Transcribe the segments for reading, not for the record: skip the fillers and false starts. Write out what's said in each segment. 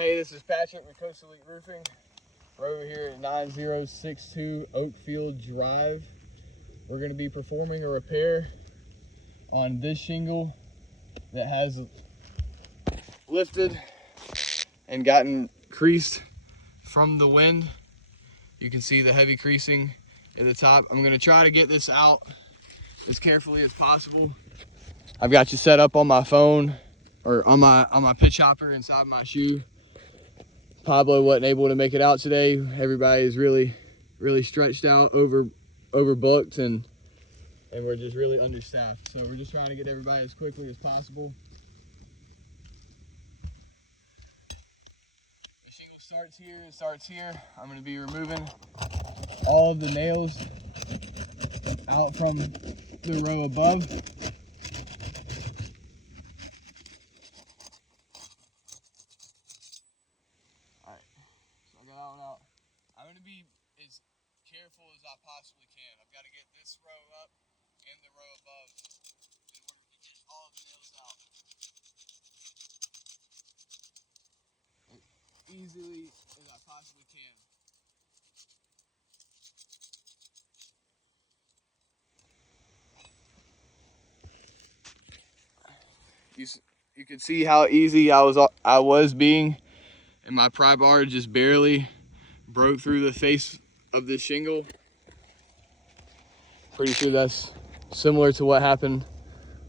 Hey, this is Patrick with Coastal Elite Roofing. We're over here at 9062 Oakfield Drive. We're going to be performing a repair on this shingle that has lifted and gotten creased from the wind. You can see the heavy creasing at the top. I'm going to try to get this out as carefully as possible. I've got you set up on my phone or on my pitch hopper inside my shoe. Pablo wasn't able to make it out today. Everybody is really stretched out, overbooked, and we're just really understaffed. So we're just trying to get everybody as quickly as possible. The shingle starts here, it starts here. I'm going to be removing all of the nails out from the row above. I'm going to be as careful as I possibly can. I've got to get this row up and the row above in order to get all of the nails out as easily as I possibly can. You can see how easy I was being, and my pry bar just barely broke through the face of this shingle. Pretty sure that's similar to what happened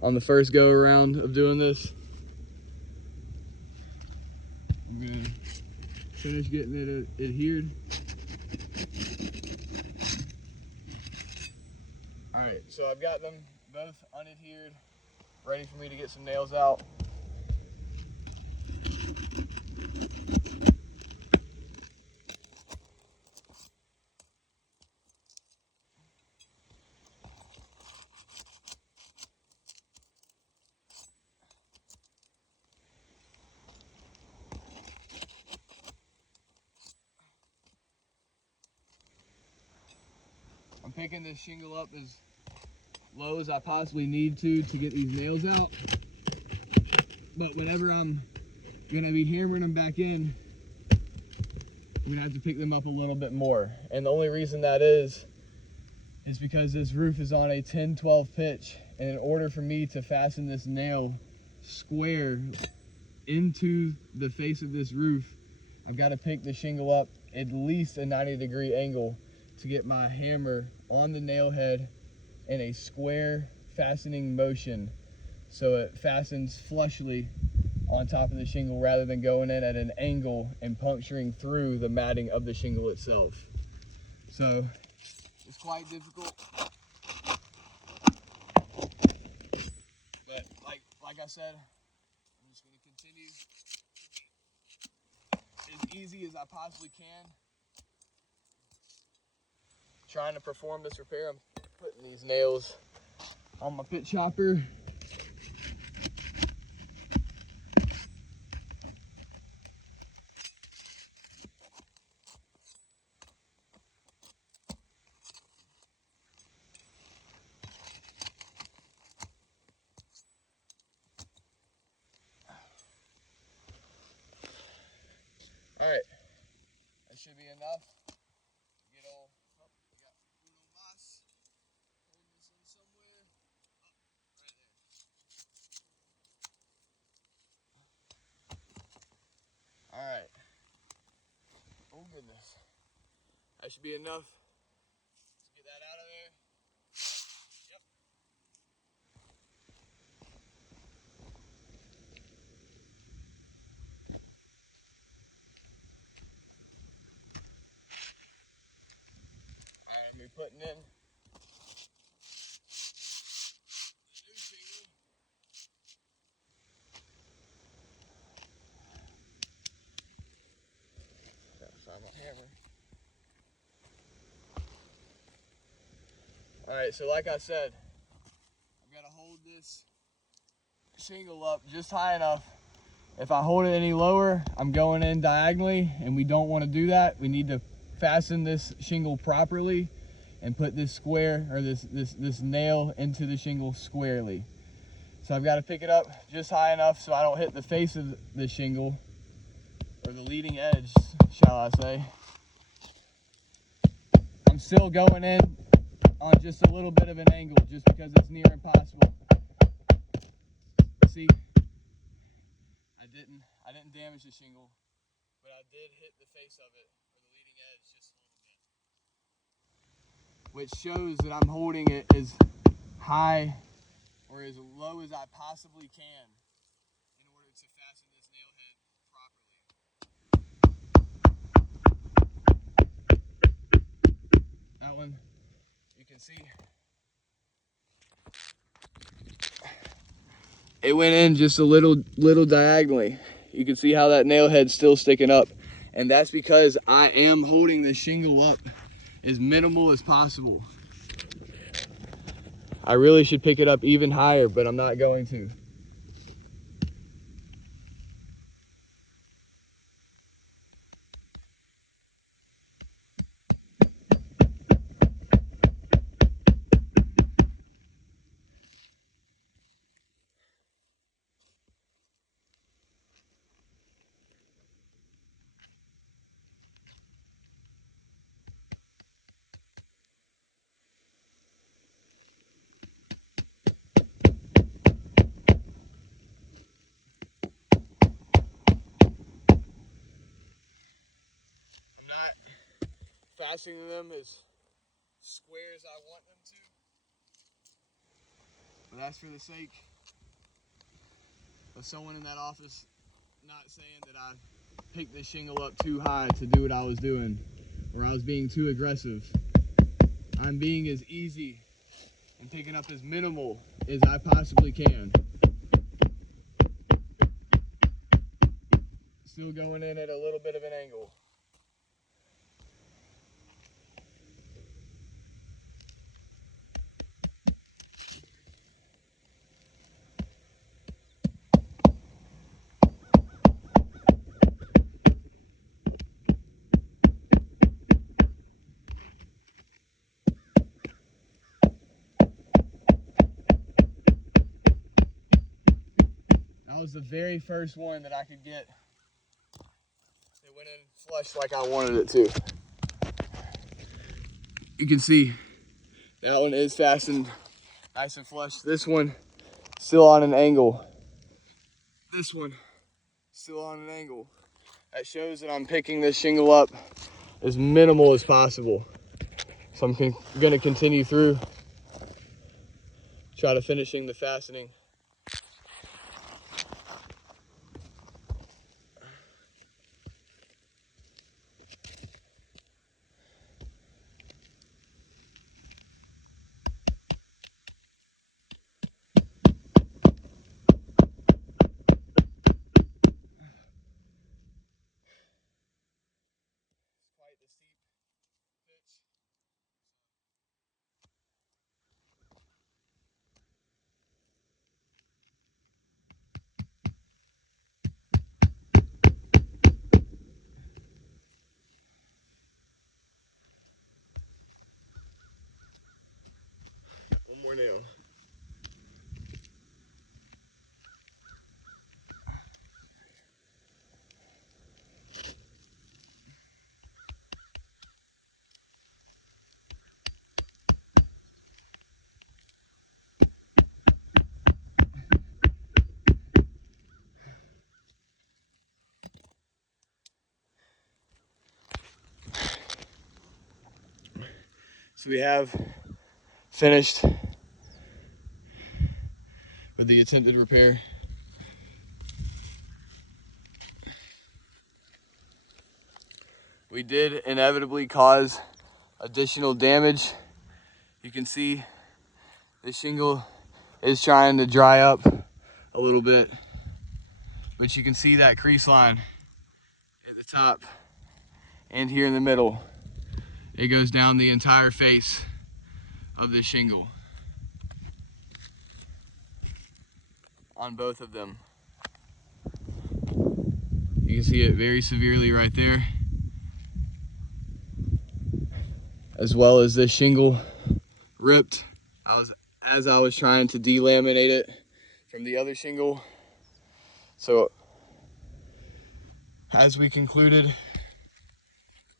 on the first go around of doing this. I'm gonna finish getting it adhered. All right, so I've got them both unadhered, ready for me to get some nails out. I'm picking this shingle up as low as I possibly need to get these nails out. But whenever I'm gonna be hammering them back in, I'm gonna have to pick them up a little bit more. And the only reason that is because this roof is on a 10-12 pitch. And in order for me to fasten this nail square into the face of this roof, I've got to pick the shingle up at least a 90-degree angle to get my hammer on the nail head in a square fastening motion so it fastens flushly on top of the shingle rather than going in at an angle and puncturing through the matting of the shingle itself. So it's quite difficult, but like I said, I'm just going to continue as easy as I possibly can trying to perform this repair. I'm putting these nails on my pit chopper. All right, that should be enough. Get all, oh, we got Bruno Moss holding this in somewhere. Oh, right there. All right. Oh goodness. That should be enough to get that out of there. Yep. All right, I'm gonna be putting in the new shingle. Gotta find my hammer. All right, so like I said, I've got to hold this shingle up just high enough. If I hold it any lower, I'm going in diagonally, and we don't want to do that. We need to fasten this shingle properly and put this square or this nail into the shingle squarely. So I've got to pick it up just high enough so I don't hit the face of the shingle or the leading edge, shall I say. I'm still going in on just a little bit of an angle, just because it's near impossible. See, I didn't damage the shingle, but I did hit the face of it, or the leading edge, just a little bit, which shows that I'm holding it as high or as low as I possibly can in order to fasten this nail head properly. That one, you can see, it went in just a little diagonally. You can see how that nail head's still sticking up. And that's because I am holding the shingle up as minimal as possible. I really should pick it up even higher, but I'm not going to. I'm not fastening them as square as I want them to, but that's for the sake of someone in that office not saying that I picked this shingle up too high to do what I was doing, or I was being too aggressive. I'm being as easy and picking up as minimal as I possibly can. Still going in at a little bit of an angle. That was the very first one that I could get. It went in flush like I wanted it to. You can see that one is fastened nice and flush. This one still on an angle. This one still on an angle. That shows that I'm picking this shingle up as minimal as possible. So I'm going to continue through, try to finishing the fastening. Quite the steep pitch. One more nail. So we have finished with the attempted repair. We did inevitably cause additional damage. You can see the shingle is trying to dry up a little bit, but you can see that crease line at the top and here in the middle. It goes down the entire face of the shingle on both of them. You can see it very severely right there, as well as this shingle ripped as I was trying to delaminate it from the other shingle. So as we concluded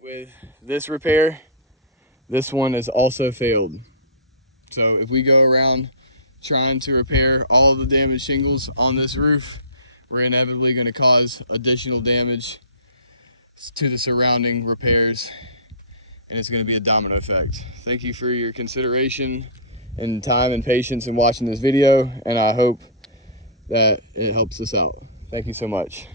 with this repair, this one has also failed. So if we go around trying to repair all of the damaged shingles on this roof, we're inevitably going to cause additional damage to the surrounding repairs, and it's going to be a domino effect. Thank you for your consideration and time and patience in watching this video, and I hope that it helps us out. Thank you so much.